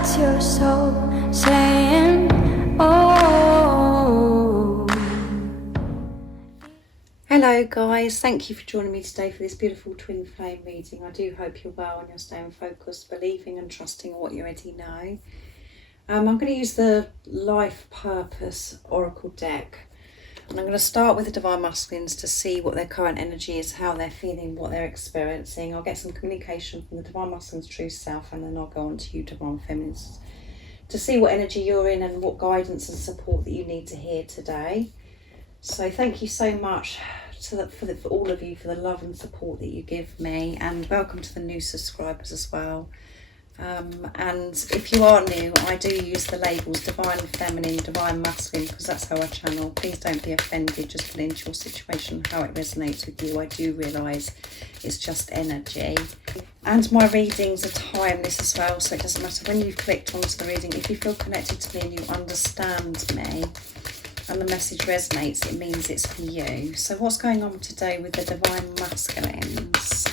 That's your soul saying, oh. Hello guys, thank you for joining me today for this beautiful twin flame reading. I do hope you're well and you're staying focused, believing and trusting what you already know. I'm going to use the Life Purpose Oracle deck. And I'm going to start with the Divine Masculines to see what their current energy is, how they're feeling, what they're experiencing. I'll get some communication from the Divine Masculine's true self, and then I'll go on to you, Divine Feminines, to see what energy you're in and what guidance and support that you need to hear today. So thank you so much for all of you for the love and support that you give me, and welcome to the new subscribers as well. And if you are new, I do use the labels Divine Feminine, Divine Masculine, because that's how I channel. Please don't be offended, just put into your situation how it resonates with you. I do realise it's just energy. And my readings are timeless as well, so it doesn't matter when you've clicked onto the reading. If you feel connected to me and you understand me and the message resonates, it means it's for you. So what's going on today with the Divine Masculines?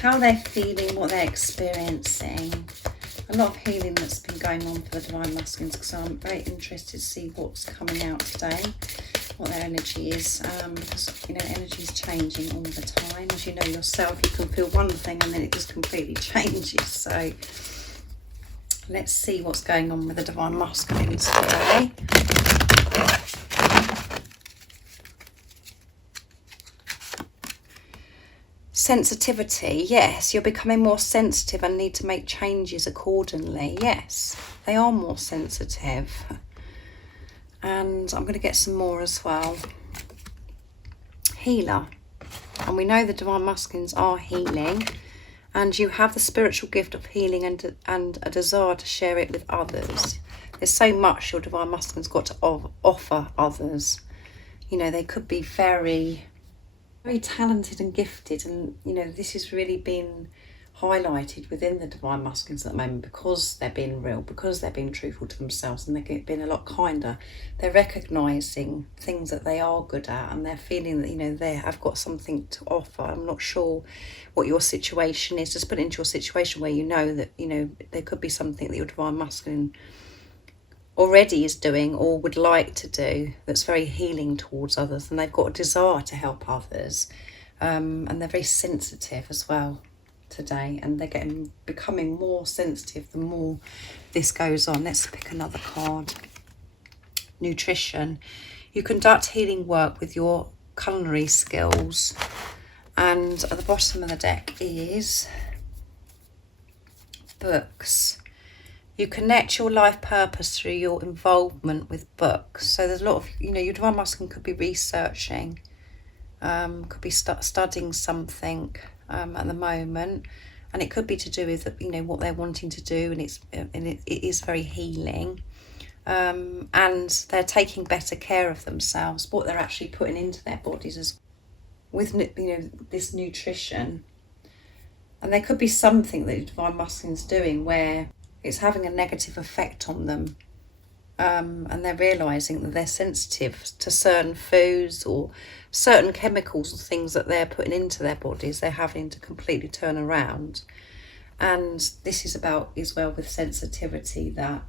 How they're feeling, what they're experiencing. A lot of healing that's been going on for the Divine Masculines, because I'm very interested to see what's coming out today, what their energy is, because, you know, energy is changing all the time. As you know yourself, you can feel one thing and then it just completely changes. So let's see what's going on with the Divine Masculines today. Sensitivity, yes, you're becoming more sensitive and need to make changes accordingly. Yes, they are more sensitive. And I'm going to get some more as well. Healer. And we know the Divine Masculines are healing. And you have the spiritual gift of healing and a desire to share it with others. There's so much your Divine Masculine's got to offer others. You know, they could be very talented and gifted, and you know, this has really been highlighted within the Divine Masculines at the moment, because they're being real, because they're being truthful to themselves, and they're being a lot kinder. They're recognizing things that they are good at, and they're feeling that, you know, they have got something to offer. I'm not sure what your situation is. Just put it into your situation where you know that, you know, there could be something that your Divine Masculine already is doing or would like to do that's very healing towards others, and they've got a desire to help others, and they're very sensitive as well today, and they're becoming more sensitive the more this goes on. Let's pick another card. Nutrition. You conduct healing work with your culinary skills, and at the bottom of the deck is books. You connect your life purpose through your involvement with books. So there's a lot of, you know, your Divine Masculine could be researching, could be studying something at the moment, and it could be to do with, you know, what they're wanting to do, and it is very healing, and they're taking better care of themselves, what they're actually putting into their bodies as with, you know, this nutrition. And there could be something that your Divine Masculine's doing where it's having a negative effect on them, and they're realising that they're sensitive to certain foods or certain chemicals or things that they're putting into their bodies. They're having to completely turn around, and this is about as well with sensitivity that,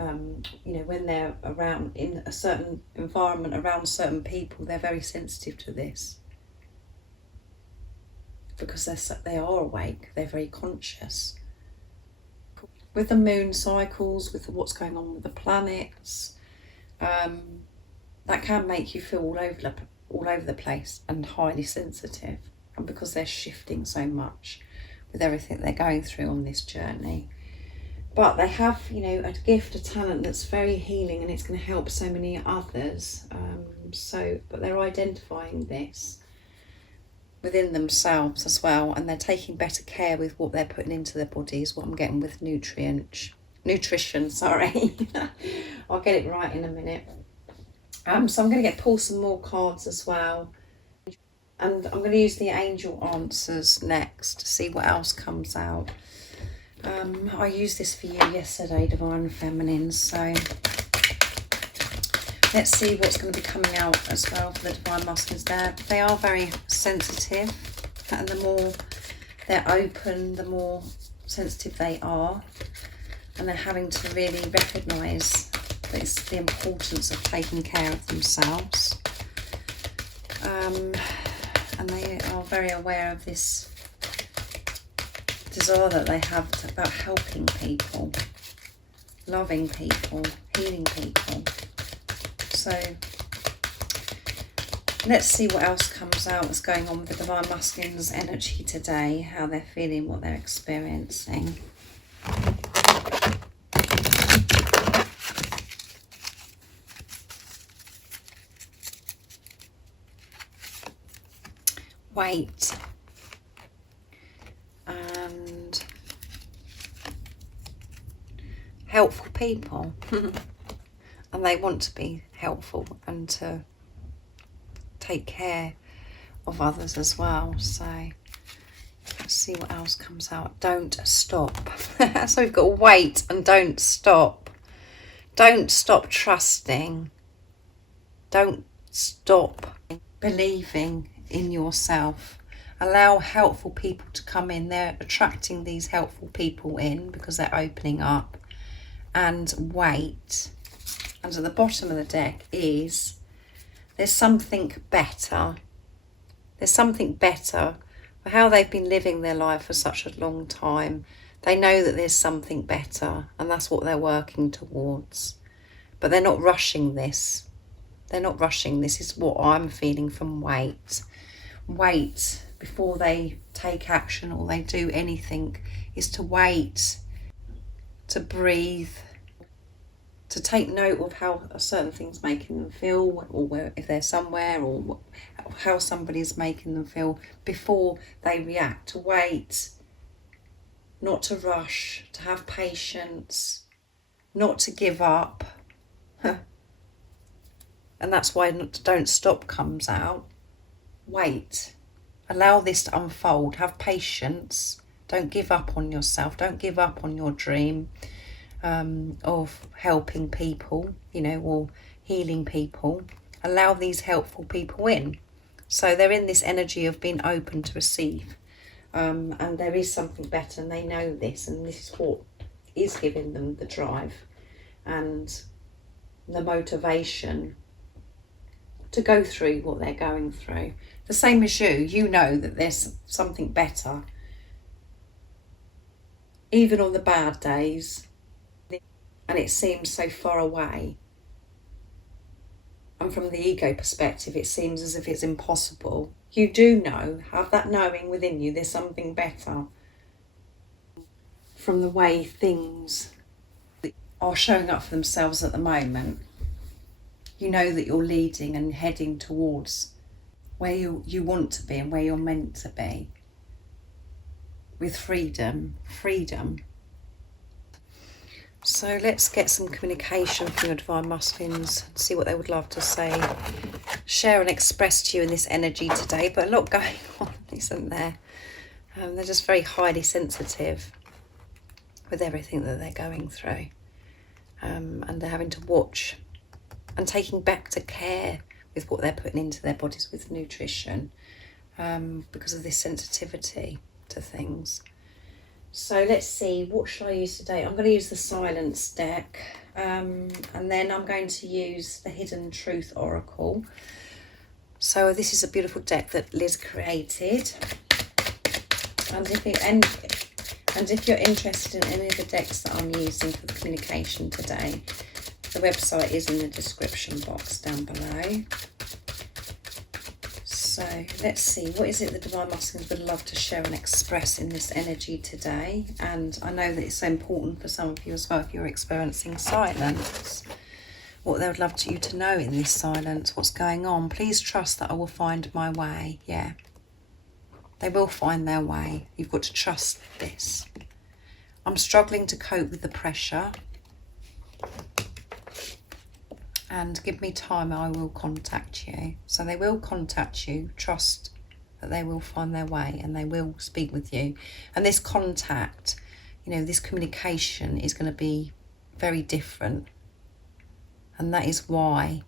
you know, when they're around in a certain environment around certain people, they're very sensitive to this, because they are awake, they're very conscious. With the moon cycles, with what's going on with the planets, that can make you feel all over the place and highly sensitive, and because they're shifting so much with everything they're going through on this journey. But they have, you know, a gift, a talent that's very healing, and it's going to help so many others. But they're identifying this within themselves as well, and they're taking better care with what they're putting into their bodies. What I'm getting with nutrition, sorry. I'll get it right in a minute. So I'm going to pull some more cards as well, and I'm going to use the angel answers next to see what else comes out. I used this for you yesterday, Divine Feminine, so let's see what's going to be coming out as well for the Divine Masculines. They are very sensitive, and the more they're open, the more sensitive they are. And they're having to really recognise that it's the importance of taking care of themselves. And they are very aware of this desire that they have about helping people, loving people, healing people. So let's see what else comes out, what's going on with the Divine Masculine's energy today, how they're feeling, what they're experiencing. Wait. And helpful people. And they want to be helpful and to take care of others as well. So let's see what else comes out. Don't stop. So we've got wait and don't stop. Don't stop trusting. Don't stop believing in yourself. Allow helpful people to come in. They're attracting these helpful people in because they're opening up. And wait. And at the bottom of the deck is there's something better. There's something better for how they've been living their life for such a long time. They know that there's something better, and that's what they're working towards. But they're not rushing this. They're not rushing. This is what I'm feeling from wait. Wait before they take action or they do anything is to wait, to breathe, to take note of how a certain thing's making them feel, or where, if they're somewhere, or how somebody's making them feel before they react. To wait, not to rush, to have patience, not to give up. And that's why don't stop comes out. Wait, allow this to unfold, have patience, don't give up on yourself, don't give up on your dream of helping people, you know, or healing people. Allow these helpful people in. So they're in this energy of being open to receive, and there is something better, and they know this, and this is what is giving them the drive and the motivation to go through what they're going through. The same as you know that there's something better, even on the bad days, and it seems so far away. And from the ego perspective, it seems as if it's impossible. You do know, have that knowing within you, there's something better. From the way things are showing up for themselves at the moment, you know that you're leading and heading towards where you want to be and where you're meant to be. With freedom. So let's get some communication from your Divine Masculines and see what they would love to say, share and express to you in this energy today. But a lot going on, isn't there? They're just very highly sensitive with everything that they're going through. And they're having to watch and taking back to care with what they're putting into their bodies with nutrition, because of this sensitivity to things. So let's see, what shall I use today? I'm going to use the Silence deck, and then I'm going to use the Hidden Truth Oracle. So this is a beautiful deck that Liz created, and if you're interested in any of the decks that I'm using for the communication today, the website is in the description box down below. So let's see, what is it the Divine Masculines would love to share and express in this energy today? And I know that it's so important for some of you as well if you're experiencing silence. What they would love you to know in this silence, what's going on. Please trust that I will find my way. Yeah, they will find their way. You've got to trust this. I'm struggling to cope with the pressure. And give me time, I will contact you. So they will contact you. Trust that they will find their way and they will speak with you. And this contact, you know, this communication is going to be very different. And that is why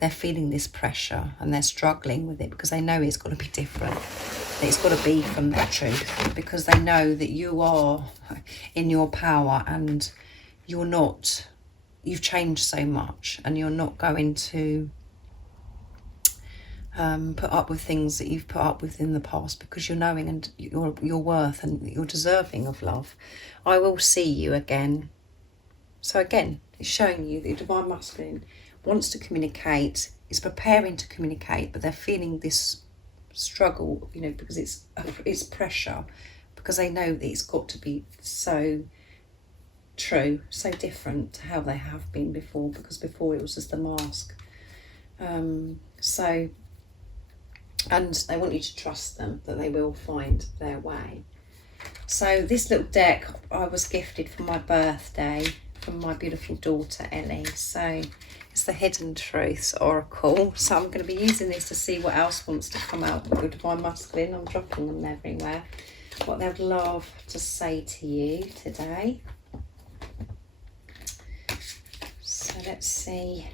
they're feeling this pressure and they're struggling with it, because they know it's got to be different. It's got to be from their truth, because they know that you are in your power and you've changed so much, and you're not going to put up with things that you've put up with in the past, because you're knowing and your worth, and you're deserving of love. I will see you again. So again, it's showing you that your divine masculine wants to communicate, is preparing to communicate, but they're feeling this struggle, you know, because it's pressure, because they know that it's got to be so true, so different to how they have been before, because before it was just a mask. So, and they want you to trust them, that they will find their way. So this little deck I was gifted for my birthday from my beautiful daughter Ellie. So it's the Hidden Truths Oracle. So I'm going to be using this to see what else wants to come out with your divine masculine. I'm dropping them everywhere. What they'd love to say to you today. So let's see.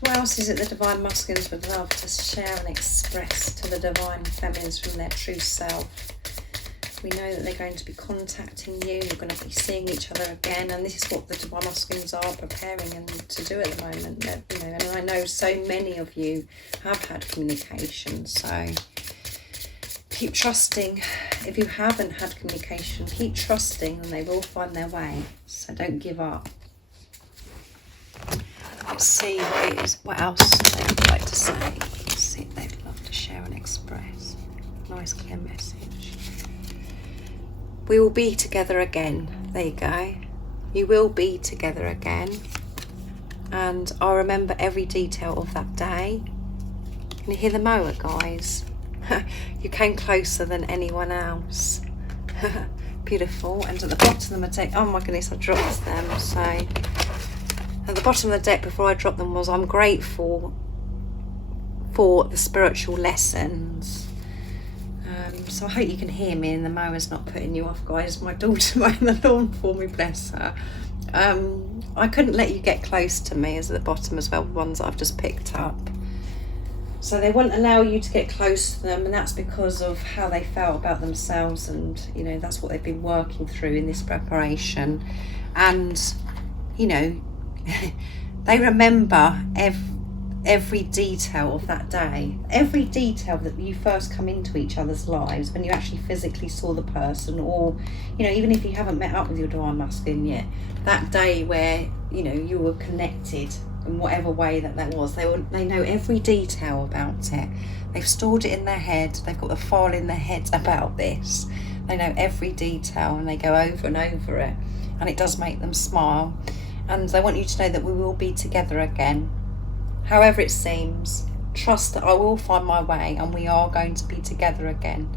What else is it the divine masculines would love to share and express to the divine feminines from their true self? We know that they're going to be contacting you. You're going to be seeing each other again, and this is what the divine masculines are preparing and to do at the moment. You know, and I know so many of you have had communication. So keep trusting. If you haven't had communication, keep trusting, and they will find their way. So don't give up. Let's see what else they would like to say. Let's see if they'd love to share and express. Nice clear message. We will be together again. There you go. You will be together again. And I remember every detail of that day. Can you hear the mower, guys? You came closer than anyone else. Beautiful. And at the bottom of the deck, oh my goodness, I dropped them. So at the bottom of the deck before I dropped them was, I'm grateful for the spiritual lessons. So I hope you can hear me and the mower's not putting you off, guys. My daughter mowing the lawn for me, bless her. I couldn't let you get close to me, as at the bottom as well, the ones that I've just picked up. So they won't allow you to get close to them, and that's because of how they felt about themselves, and you know, that's what they've been working through in this preparation. And you know, they remember every detail of that day, every detail that you first come into each other's lives, when you actually physically saw the person, or you know, even if you haven't met up with your divine masculine yet, that day where you know you were connected in whatever way that was, they know every detail about it. They've stored it in their head. They've got the file in their head about this. They know every detail, and they go over and over it, and it does make them smile. And they want you to know that we will be together again. However it seems, trust that I will find my way, and we are going to be together again.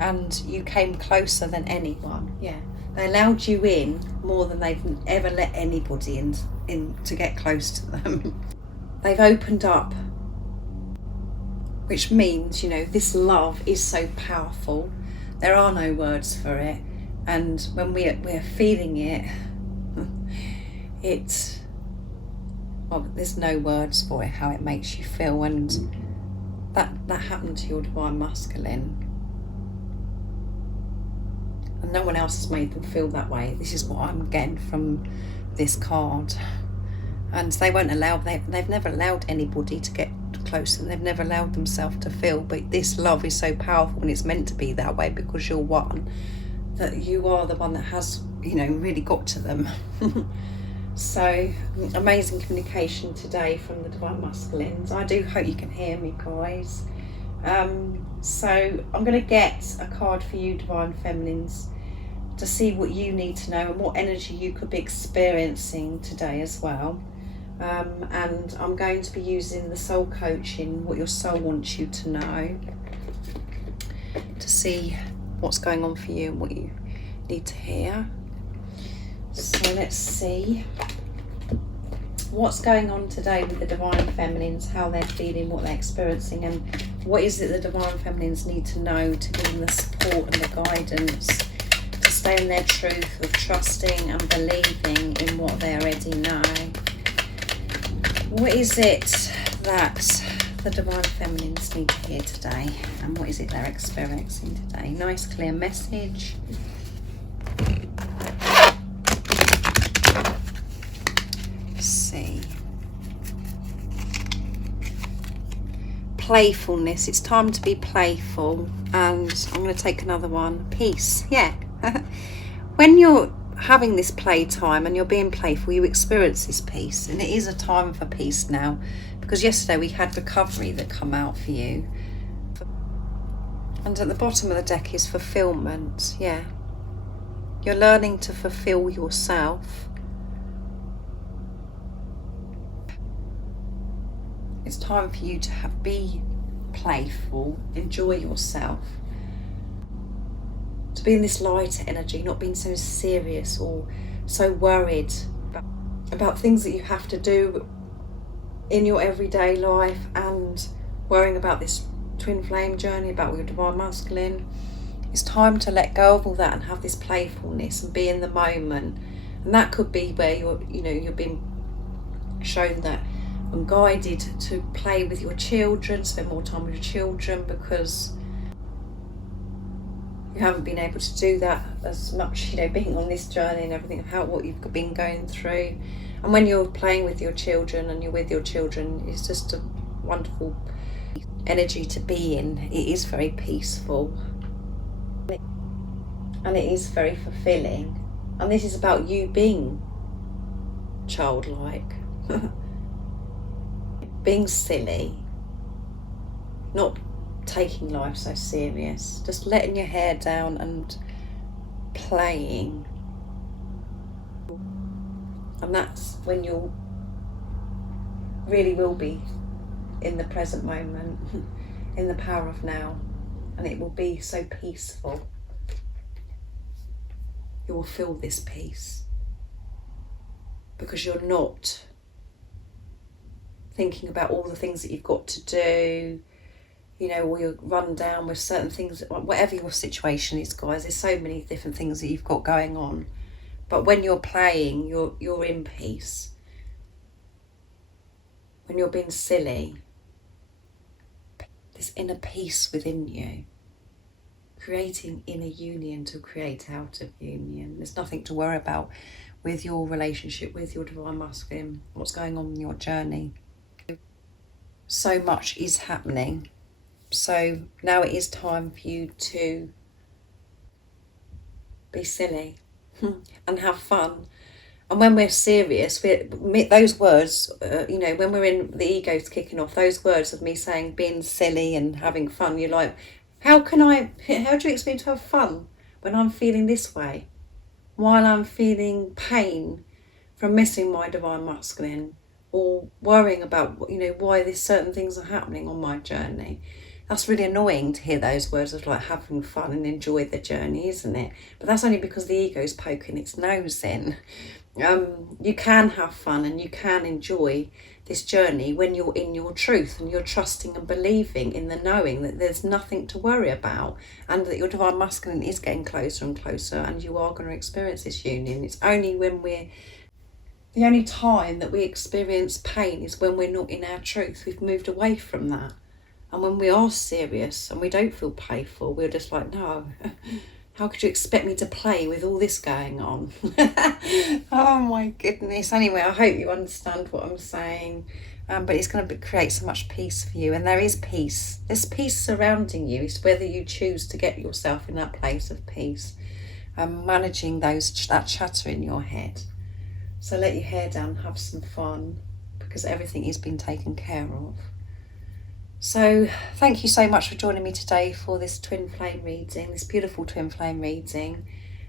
And you came closer than anyone. Yeah, they allowed you in more than they've ever let anybody in to get close to them. They've opened up, which means, you know, this love is so powerful. There are no words for it, and when we're feeling it, well, there's no words for it, how it makes you feel. And that happened to your divine masculine, and no one else has made them feel that way. This is what I'm getting from this card. And they won't allow, they've never allowed anybody to get close, and they've never allowed themselves to feel. But this love is so powerful, and it's meant to be that way, because you're one, that you are the one that has, you know, really got to them. So amazing communication today from the divine masculines. I do hope you can hear me, guys. So I'm going to get a card for you divine feminines to see what you need to know and what energy you could be experiencing today as well. And I'm going to be using the soul coaching, what your soul wants you to know, to see what's going on for you and what you need to hear. So let's see what's going on today with the divine feminines, how they're feeling, what they're experiencing, and what is it the divine feminines need to know to give them the support and the guidance to stay in their truth of trusting and believing in what they already know. What is it that the divine feminines need to hear today, and what is it they're experiencing today? Nice clear message. playfulness. It's time to be playful. And I'm going to take another one. Peace. Yeah. When you're having this playtime and you're being playful, you experience this peace. And it is a time for peace now. Because yesterday we had recovery that come out for you. And at the bottom of the deck is fulfillment. Yeah. You're learning to fulfill yourself. It's time for you to be playful, enjoy yourself. To be in this lighter energy, not being so serious or so worried about things that you have to do in your everyday life, and worrying about this twin flame journey, about your divine masculine. It's time to let go of all that and have this playfulness and be in the moment. And that could be where you're being shown that and guided to play with your children, spend more time with your children, because you haven't been able to do that as much, being on this journey and everything, what you've been going through. And when you're playing with your children and you're with your children, it's just a wonderful energy to be in. It is very peaceful and it is very fulfilling. And this is about you being childlike, being silly, not taking life so serious, just letting your hair down and playing. And that's when you really will be in the present moment, in the power of now, and it will be so peaceful. You will feel this peace because you're not thinking about all the things that you've got to do, or you're run down with certain things. Whatever your situation is, guys, there's so many different things that you've got going on. But when you're playing, you're in peace. When you're being silly, this inner peace within you, creating inner union to create out of union. There's nothing to worry about with your relationship with your divine masculine, what's going on in your journey. So much is happening. So now it is time for you to be silly and have fun. And when we're serious, those words, when we're in the ego's kicking off, those words of me saying being silly and having fun, you're like, how do you expect me to have fun when I'm feeling this way? While I'm feeling pain from missing my divine masculine, or worrying about, why these certain things are happening on my journey. That's really annoying to hear those words of like having fun and enjoy the journey, isn't it? But that's only because the ego's poking its nose in. You can have fun and you can enjoy this journey when you're in your truth and you're trusting and believing in the knowing that there's nothing to worry about, and that your divine masculine is getting closer and closer, and you are going to experience this union. It's only the only time that we experience pain is when we're not in our truth. We've moved away from that. And when we are serious and we don't feel playful, we're just like, no, how could you expect me to play with all this going on? Oh my goodness. Anyway, I hope you understand what I'm saying. But it's going to create so much peace for you. And there is peace. There's peace surrounding you. It's whether you choose to get yourself in that place of peace. Managing that chatter in your head. So let your hair down, have some fun, because everything is being taken care of. So thank you so much for joining me today for this twin flame reading, this beautiful twin flame reading.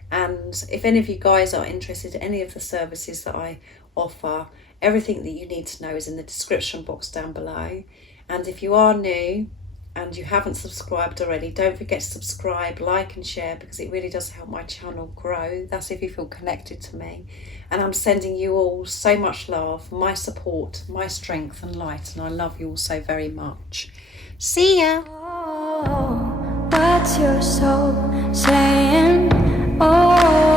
And if any of you guys are interested in any of the services that I offer, everything that you need to know is in the description box down below. And if you are new and you haven't subscribed already, don't forget to subscribe, like and share, because it really does help my channel grow. That's if you feel connected to me. And I'm sending you all so much love, my support, my strength and light, and I love you all so very much. See ya! Oh, what's your soul saying? Oh.